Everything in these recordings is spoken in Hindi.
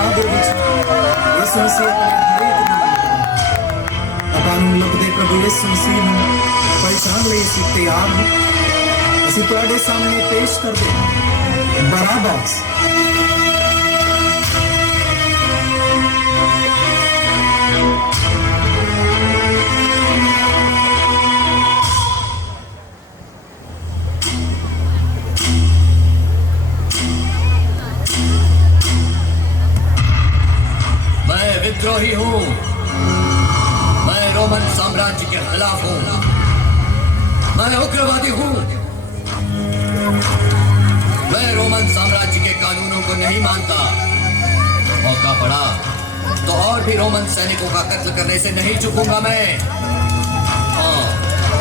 ആദരിച്ചു. യേശു മസീഹ് ਆਪਾਂ ਨੂੰ ਲੱਭਦੇ ਪ੍ਰਭੂ ਯਿਸੂ ਮਸੀਹ ਨੂੰ ਪਛਾਣ ਲਈ ਅਸੀਂ ਤਿਆਰ ਹਾਂ। ਅਸੀਂ ਤੁਹਾਡੇ ਸਾਹਮਣੇ ਪੇਸ਼ ਕਰਦੇ ਹਾਂ ਬਰਾਬਸ। मैं विद्रोही हूँ, मैं रोमन साम्राज्य के खिलाफ हूँ, मैं उग्रवादी हूँ, मैं रोमन साम्राज्य के कानूनों को नहीं मानता। मौका पड़ा तो और भी रोमन सैनिकों का कत्ल करने से नहीं चूकूंगा मैं। हाँ,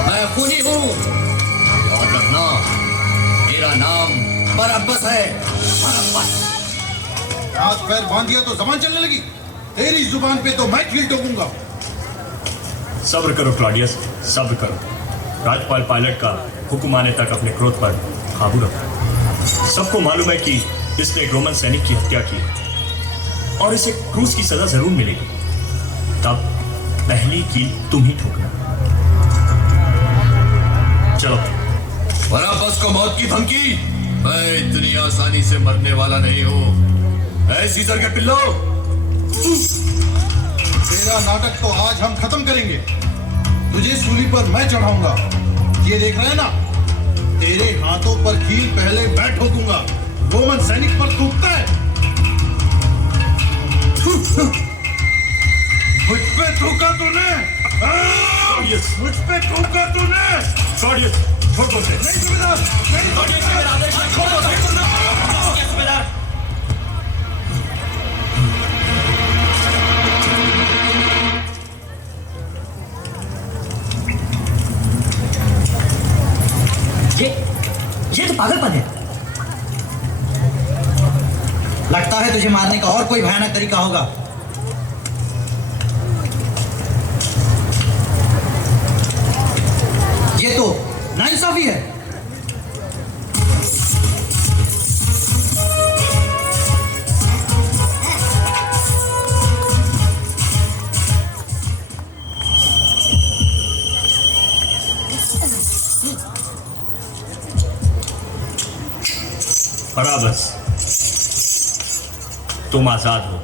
मैं खूनी हूँ, याद रखना मेरा नाम बरअब्बस है, बरअब्बस। हाथ पैर बांध दिया तो जबान चलने लगी। तेरी जुबान पे तो मैं कील ठोकूंगा। सब्र करो क्लॉडियस, सब्र करो। राजपाल पायलट का हुक्म आने तक अपने क्रोध पर काबू रखो। सबको मालूम है कि इसने एक रोमन सैनिक की हत्या की और इसे क्रूस की सजा जरूर मिलेगी। तब पहली कील तुम ही ठोकना। चलो। बराबस को मौत की धमकी? मैं इतनी आसानी से मरने वाला नहीं हूँ। सीजर के पिल्लो, तेरा नाटक तो आज हम खत्म करेंगे। तुझे सूली पर मैं चढ़ाऊंगा। ये देख रहे हैं ना, तेरे हाथों पर कील पहले मैं ठोकूंगा। रोमन सैनिक पर थूकता है। मुझ पे थूका तूने, मुझ पे थूका तूने। क्लॉडियस, छोड़ो उसे। नहीं सूबेदार, नहीं सूबेदार। ये तो पागलपन है। लगता है तुझे मारने का और कोई भयानक तरीका होगा। ये तो नाइंसाफी है। बराबस, तुम आजाद हो।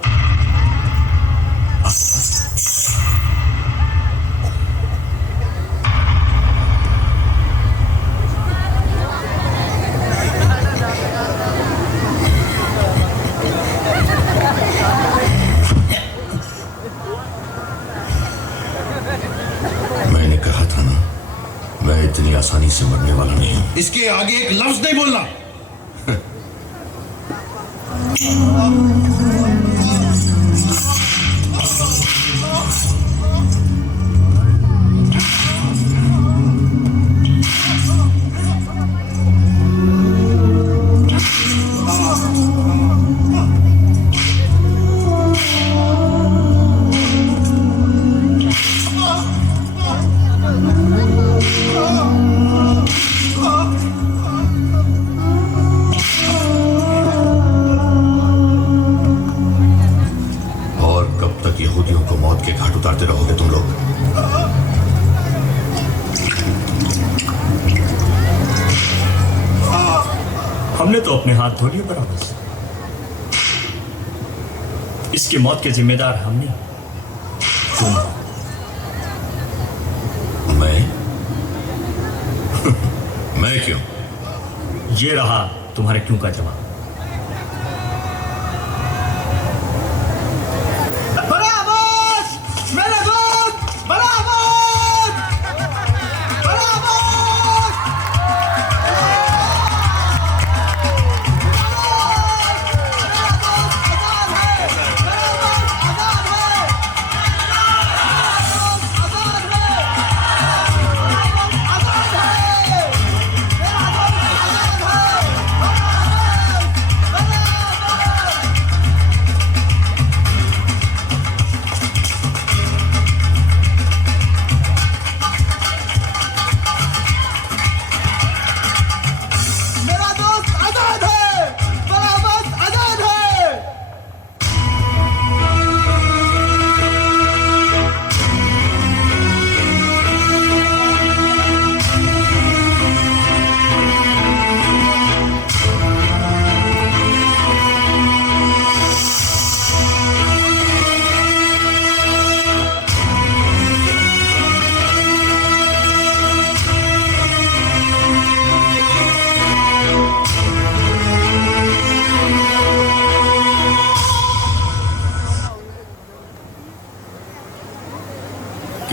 मैंने कहा था ना, मैं इतनी आसानी से मरने वाला नहीं हूँ। इसके आगे एक लफ्ज नहीं बोलना। यहूदियों को मौत के घाट उतारते रहोगे तुम लोग। हमने तो अपने हाथ धो लिए बराबर। इसकी मौत के जिम्मेदार हमने, तुम। मैं क्यों? ये रहा तुम्हारे क्यों का जवाब।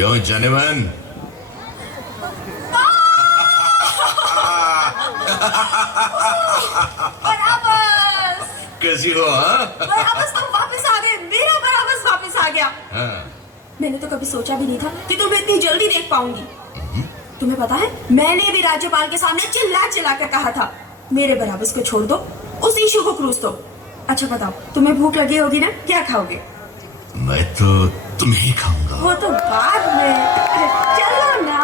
क्यों जेन्युइन? बराबस कैसी हो? हाँ? बराबस तुम वापस आ गए, मेरा बराबस वापस आ गया। हाँ। मैंने तो कभी सोचा भी नहीं था कि तुम्हें इतनी जल्दी देख पाऊंगी। तुम्हें पता है, मैंने भी राज्यपाल के सामने चिल्ला चिल्ला कर कहा था, मेरे बराबस को छोड़ दो, उस इशू को क्रूज दो। अच्छा बताओ, तुम्हें भूख लगी होगी ना, क्या खाओगे? मैं तो तुम्हें ही खाऊंगा। वो तो बाद में। अरे चलो ना,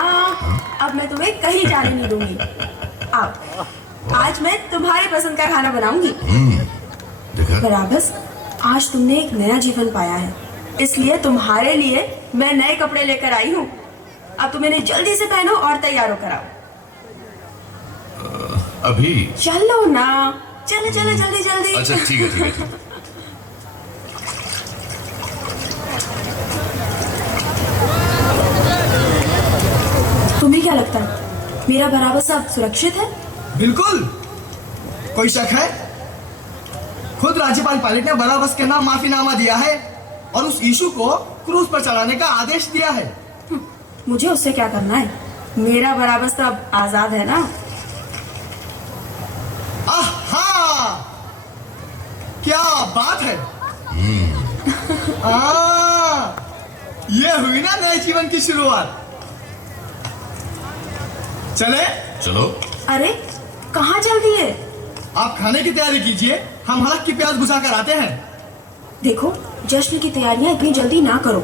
अब मैं तुम्हें कहीं जाने नहीं दूंगी। आओ, आज मैं तुम्हारी पसंद का खाना बनाऊंगी। देखा? बराबस, आज तुमने एक नया जीवन पाया है, इसलिए तुम्हारे लिए मैं नए कपड़े लेकर आई हूँ। अब तुम इन्हें जल्दी से पहनो और तैयार होकर आओ। अभी? चलो ना, चलो चलो जल्दी जल्दी। अच्छा ठीक है, ठीक है, ठीक है। तुम्हें क्या लगता है, मेरा बराबस अब सुरक्षित है? बिल्कुल, कोई शक है? खुद राज्यपाल पायलट ने बराबस के नाम माफीनामा दिया है और उस इशू को क्रूज पर चढ़ाने का आदेश दिया है। मुझे उससे क्या करना है, मेरा बराबस तो अब आजाद है ना। आहा, क्या बात है। ये हुई ना नए जीवन की शुरुआत। चले? चलो। अरे कहाँ चल दिए? आप खाने की तैयारी कीजिए, हम हलक की प्याज घुसा कर आते हैं। देखो, जश्न की तैयारियां इतनी जल्दी ना करो।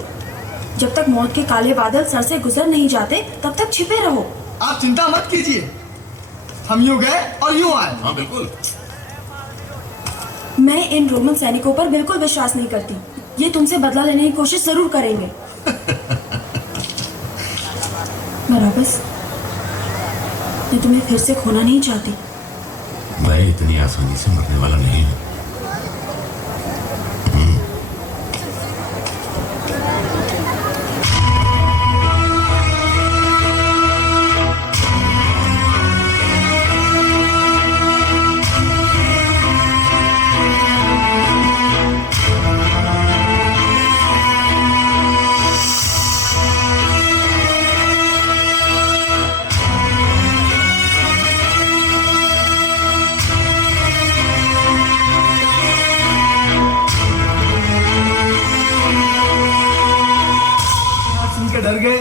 जब तक मौत के काले बादल सर से गुजर नहीं जाते, तब तक छिपे रहो। आप चिंता मत कीजिए, हम यूं गए और यूं आए। हाँ बिल्कुल। मैं इन रोमन सैनिकों पर बिल्कुल विश्वास नहीं करती। ये तुमसे बदला लेने की कोशिश जरूर करेंगे। बराबस, मैं तुम्हें फिर से खोना नहीं चाहती। मैं इतनी आसानी से मरने वाला नहीं हूँ। डर गए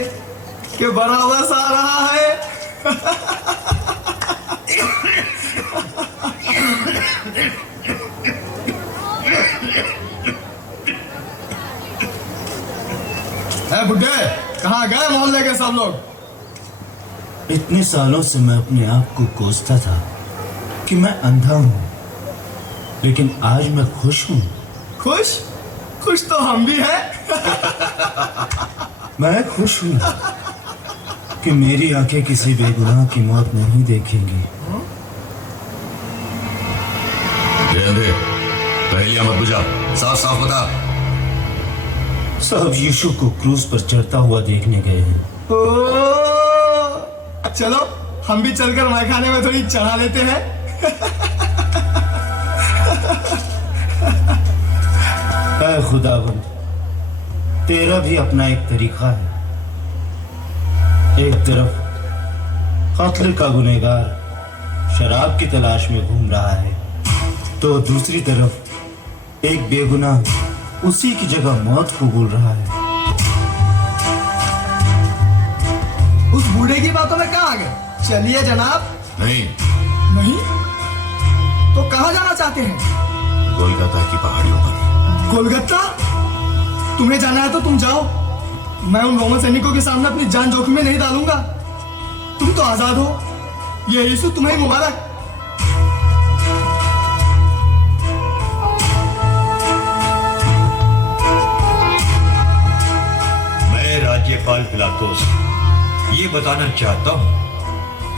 कि बराबस आ रहा है। बुड्ढे, कहाँ गए मोहल्ले के सब लोग? इतने सालों से मैं अपने आप को कोसता था कि मैं अंधा हूं, लेकिन आज मैं खुश हूं। खुश? खुश तो हम भी हैं। मैं खुश हूं कि मेरी आंखें किसी बेगुनाह की मौत नहीं देखेंगी। पहले मत बुझा, साफ साफ बता। सब यीशु को क्रूज पर चढ़ता हुआ देखने गए हैं। चलो हम भी चलकर मैखाने में थोड़ी चढ़ा लेते हैं। ऐ खुदावंद, तेरा भी अपना एक तरीका है। एक तरफ कत्ल का गुनहगार शराब की तलाश में घूम रहा है, तो दूसरी तरफ एक बेगुनाह उसी की जगह मौत को बोल रहा है। उस बूढ़े की बातों में कहाँ आ गए? चलिए जनाब। नहीं। नहीं? तो कहाँ जाना चाहते हैं? कोलकाता की पहाड़ियों पर। कोलकाता? तुम्हें जाना है तो तुम जाओ, मैं उन रोमन सैनिकों के सामने अपनी जान जोखिम में नहीं डालूंगा। तुम तो आजाद हो, ये यीशु तुम्हें मुबारक। मैं राज्यपाल पिलातुस ये बताना चाहता हूं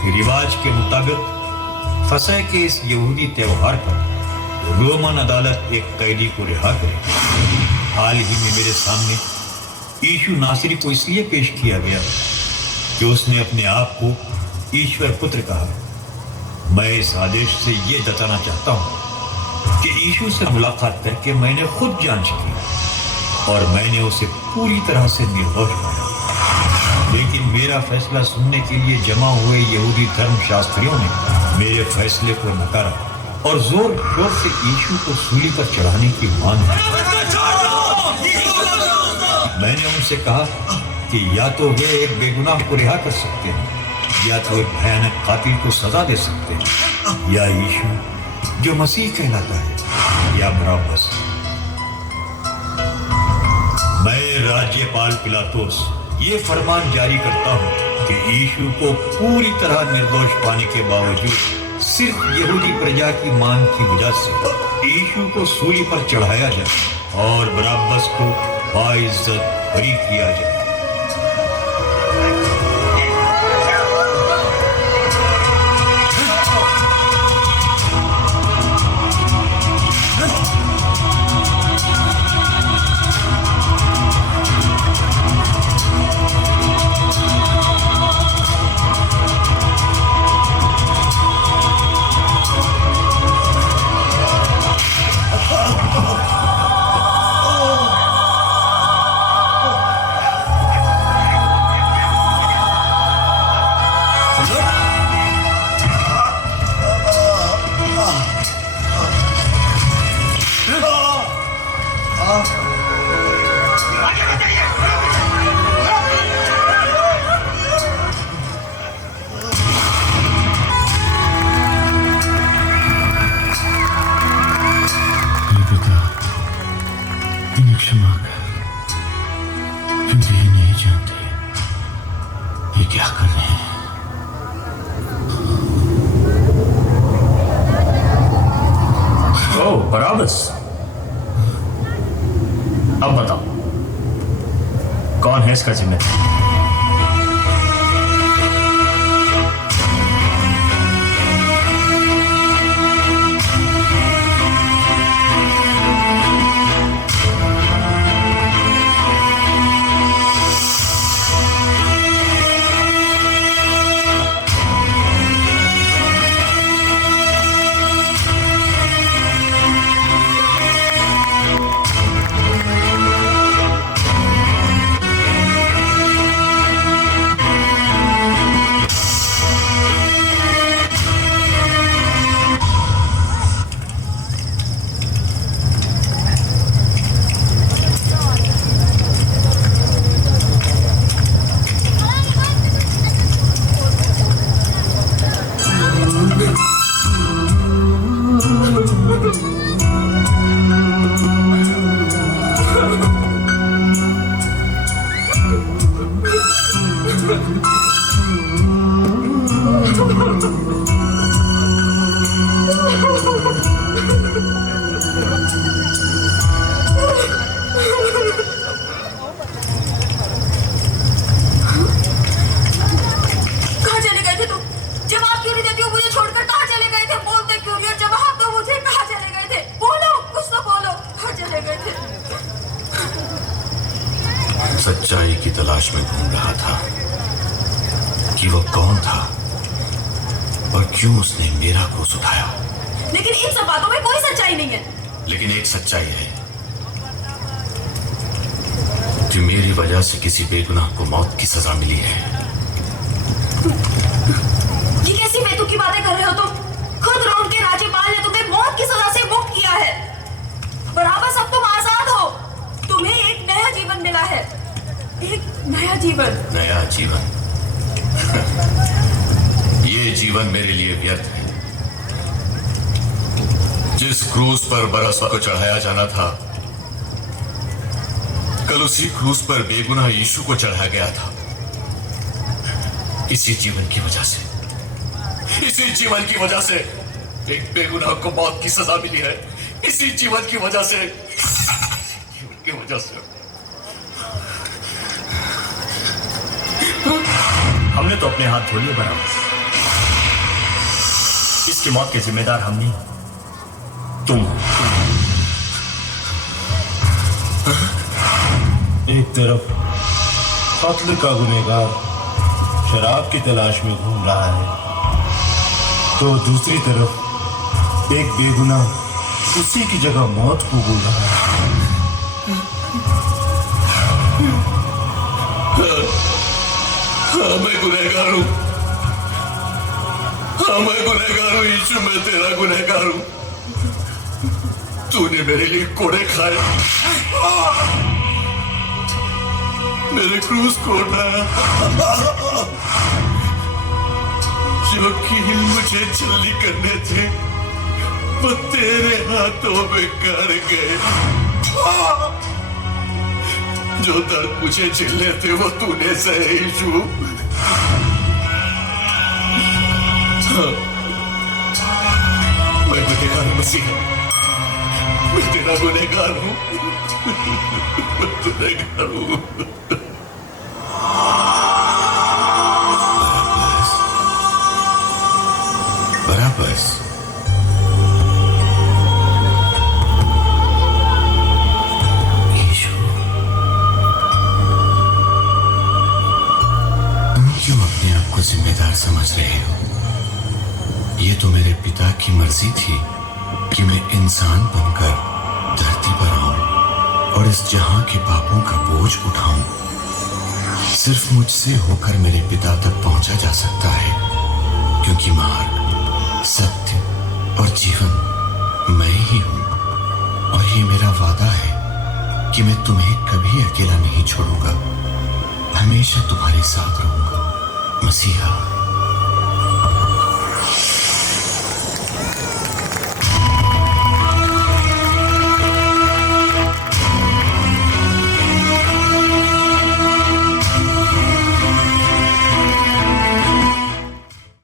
कि रिवाज के मुताबिक फसह के इस यहूदी त्योहार पर रोमन अदालत एक कैदी को रिहा करे। हाल ही में मेरे सामने यीशु नासरी को इसलिए पेश किया गया कि उसने अपने आप को ईश्वर पुत्र कहा। मैं इस आदेश से ये जताना चाहता हूं कि यीशु से मुलाकात करके मैंने खुद जांच की और मैंने उसे पूरी तरह से निर्दोष पाया। मेरा फैसला सुनने के लिए जमा हुए यहूदी धर्मशास्त्रियों ने मेरे फैसले को नकारा और जोर शोर से यीशु को सूली पर चढ़ाने की मांग की। मैंने उनसे कहा कि या तो वे एक बेगुनाह को रिहा कर सकते हैं या तो एक भयानक कातिल को सजा दे सकते हैं, या यीशु जो मसीह कहलाता है, या बराबस। मैं राज्यपाल पिलातुस ये फरमान जारी करता हूँ कि यीशु को पूरी तरह निर्दोष पाने के बावजूद सिर्फ यहूदी प्रजा की मांग की वजह से यीशु को सूली पर चढ़ाया जाए और बराबस को बाइज्जत बरी किया जाए। क्षमा कर, क्योंकि ये नहीं जानते ये क्या कर रहे हैं। ओह बराबस, अब बताओ कौन है इसका जिम्मेदार? सच्चाई की तलाश में घूम रहा था कि वो कौन था और क्यों उसने मेरा क्रूस उठाया। लेकिन इन सब बातों में कोई सच्चाई नहीं है। लेकिन एक सच्चाई है कि मेरी वजह से किसी बेगुनाह को मौत की सजा मिली है। ये कैसी बेतुकी बातें कर रहे हो तुम? खुद रोम के राज्यपाल ने तुम्हें मौत की सजा से मुक्त किया है। बराबर सब तुम आजाद हो। तुम्हें एक नया जीवन मिला है, एक नया जीवन। नया जीवन? ये जीवन मेरे लिए व्यर्थ है। जिस क्रूस पर बरसवा को चढ़ाया जाना था, कल उसी क्रूस पर बेगुनाह यीशु को चढ़ाया गया था। इसी जीवन की वजह से, इसी जीवन की वजह से एक बेगुनाह को मौत की सजा मिली है। इसी जीवन की वजह से, जीवन की वजह से। हमने तो अपने हाथ धो लिए बराबर। इसकी मौत के जिम्मेदार हम नहीं, तुम। एक तरफ कत्ल का गुनहगार शराब की तलाश में घूम रहा है, तो दूसरी तरफ एक बेगुनाह उसी की जगह मौत को कबूल रहा है। गुनहगार हूं। हाँ, मैं गुनहगार हूं यीशु, मैं तेरा गुनहगार हूं। तूने मेरे लिए कोड़े खाए, मेरे क्रूस को उठाया, जो कील मुझे छल्ली करने थे वो तेरे हाथों में कर गए। जो दर्द मुझे झेलने थे वो तूने सहे यीशु। मैं गुनहगार हूं मसीह, मैं तेरा गुनहगार हूं, मैं गुनहगार हूं। बराबस यीशु, तुम क्यों अपने आप को जिम्मेदार समझ रहे हो? ये तो मेरे पिता की मर्जी थी कि मैं इंसान बनकर धरती पर आऊं और इस जहां के पापों का बोझ उठाऊं। सिर्फ मुझसे होकर मेरे पिता तक पहुंचा जा सकता है, क्योंकि मार्ग, सत्य और जीवन मैं ही हूं। और ये मेरा वादा है कि मैं तुम्हें कभी अकेला नहीं छोड़ूंगा, हमेशा तुम्हारे साथ रहूंगा। मसीहा,